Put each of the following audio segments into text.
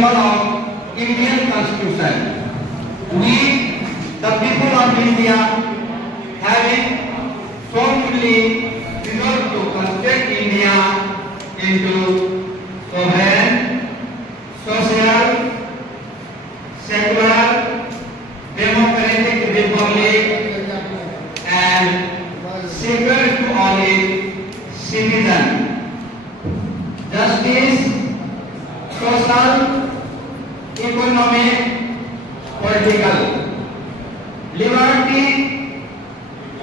of Indian Constitution. We, the people of India, having solemnly resolved to construct India into sovereign, social, secular, democratic republic and secure to all its citizens. Justice, social, economic, political, liberty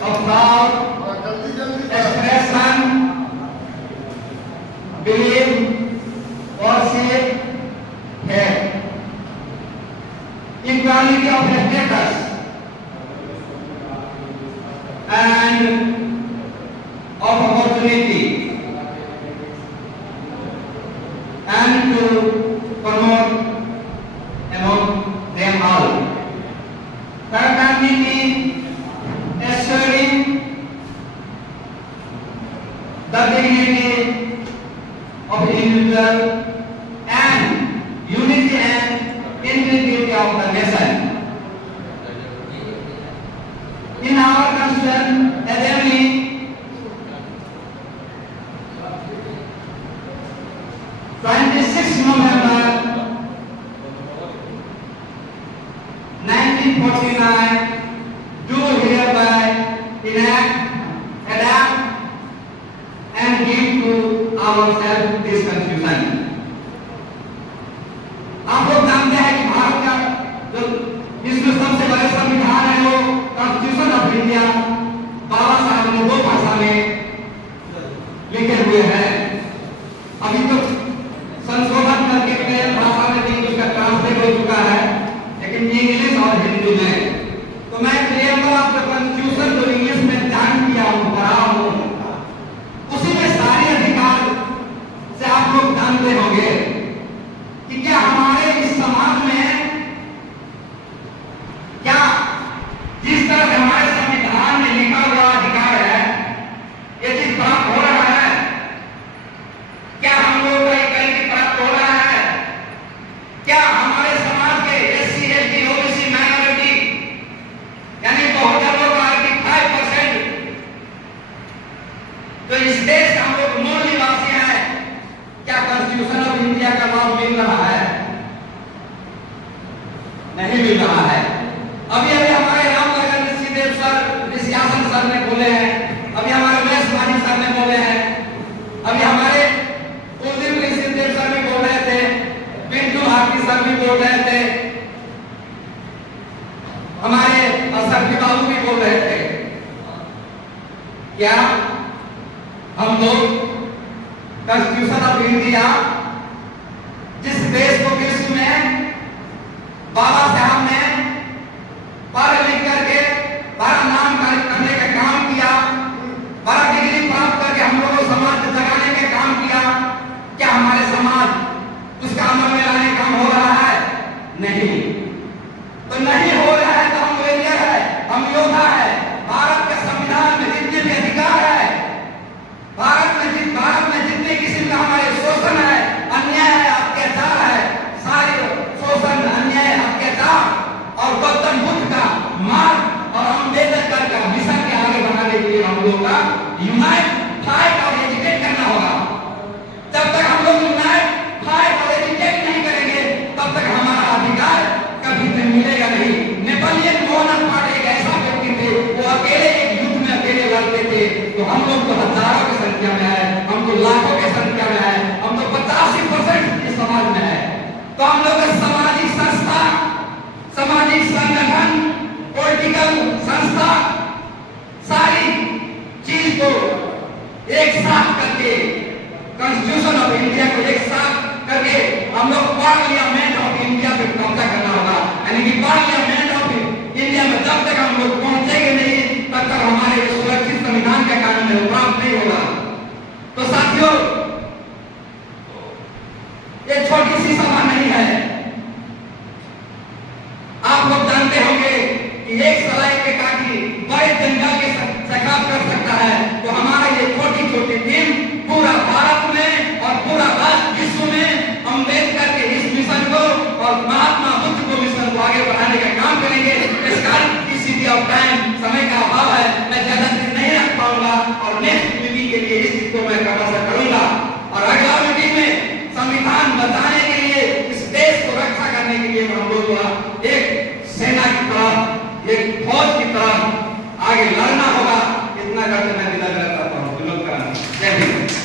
of thought, expression, belief, worship, faith, equality of status, and of opportunity, and to promote among them all fraternity, assuring the dignity of individual and unity and integrity of the nation. In our Constitution Assembly, November 1949, do hereby enact, adapt, and give to ourselves this Constitution. आप लोग जानते हैं कि भारत का जो विश्व सबसे बड़े संविधान है वो कॉन्स्टिट्यूशन ऑफ इंडिया बाबा साहब ने 2 भाषा में लिखे हुए हैं। अभी तो संशोधन करके कई भाषा में भी उसका ट्रांसलेट हो चुका है, लेकिन इंग्लिश और हिंदी में। तो मैं प्रियंका आपका कॉन्स्टिट्यूशन जो इंग्लिश में जान किया हूँ, पढ़ा हूँ, उसी में सारे अधिकार से आप लोग जानते होंगे कि क्या हमारे इस समाज में क्या जिस तरह से हमारे संविधान में लिखा हुआ अधिकार है ये चीज प्राप्त हो रहा है? क्या हम लोग को इक्वालिटी प्राप्त हो रहा है? क्या हमारे समाज के एससी, एसटी, ओबीसी, माइनॉरिटी यानी बहुजन लोग 5% तो इस देश का हम लोग मूल निवासी हैं, क्या कॉन्स्टिट्यूशन ऑफ इंडिया का लाभ मिल रहा है? नहीं मिल रहा है। अभी अभी हमारे रामनगर ऋषिदेव सर, ऋषियासन सर ने बोले हैं, अभी हमारे रमेश मानी सर ने बोले हैं, अभी हमारे कुलदीप ऋषिदेव सर भी बोल रहे थे, पिंटू भारती सर भी बोल रहे थे, हमारे असरफी बाबू भी बोल रहे थे। क्या हम लोग कॉन्स्टिट्यूशन ऑफ इंडिया जिस देश को विश्व में बाबा साहब ने पढ़ लिख करके बड़ा नाम करने का काम किया, बड़ा डिग्री प्राप्त करके हम लोगों को समाज जगाने का काम किया, क्या हमारे समाज उसका अमल में लाने का काम हो रहा है? नहीं। तो नहीं हो रहा है तो हम वॉरियर है, हम योद्धा है। भारत के संविधान में जितने भी अधिकार है, भारत में जितने किस्म का हमारे शोषण है, अन्याय है, अत्याचार है, सारे शोषण, अन्याय, अत्याचार और गौतम बुद्ध का मार्ग और अम्बेडकर का मिशन के आगे बढ़ाने के लिए हम लोग का यूनाइट, फाइट और एजुकेट करना होगा। जब तक हम लोग यूनाइट, फाइट और एजुकेट नहीं करेंगे तब तक हमारा अधिकार कभी मिलेगा नहीं। नेपोलियन बोनापार्ट एक ऐसा व्यक्ति थे, वो अकेले एक युद्ध में अकेले लड़ते थे, तो हम लोग तो हजारों की संख्या में है, हम तो लाखों की संख्या में है, हम तो 85% इस समाज में है। तो हम लोग सामाजिक संस्था, सामाजिक संगठन, पॉलिटिकल संस्था, सारी चीज को एक साथ करके कॉन्स्टिट्यूशन ऑफ इंडिया को एक साथ करके हम लोग पार्लियामेंट ऑफ इंडिया पे कब्जा करना होगा। यानी कि पार्लियामेंट ऑफ इंडिया में जब तक हम लोग पहुंचेंगे नहीं तब तक हमारे सुरक्षित संविधान का कानून प्राप्त नहीं होगा। तो साथियों, ये छोटी सी सभा नहीं है। आप लोग जानते होंगे कि एक सलाई के काठी बड़े जंगल के सकाफ कर सकता है, तो हमारा ये छोटी छोटी टीम पूरा भारत में और पूरा विश्व में अम्बेडकर के इस मिशन को और महात्मा बुद्ध को मिशन को आगे बढ़ाने का काम करेंगे। इस कार्य की स्थिति ऑफ टाइम, समय का अभाव है, मैं ज्यादा दिन नहीं रख पाऊंगा और नेक्स्ट मीटिंग के लिए इस चीज को मैं क्रमशः करूंगा। और अगला मीटिंग में संविधान बताने के लिए, इस देश को रक्षा करने के लिए हम लोग एक सेना की तरह, एक फौज की तरह आगे लड़ना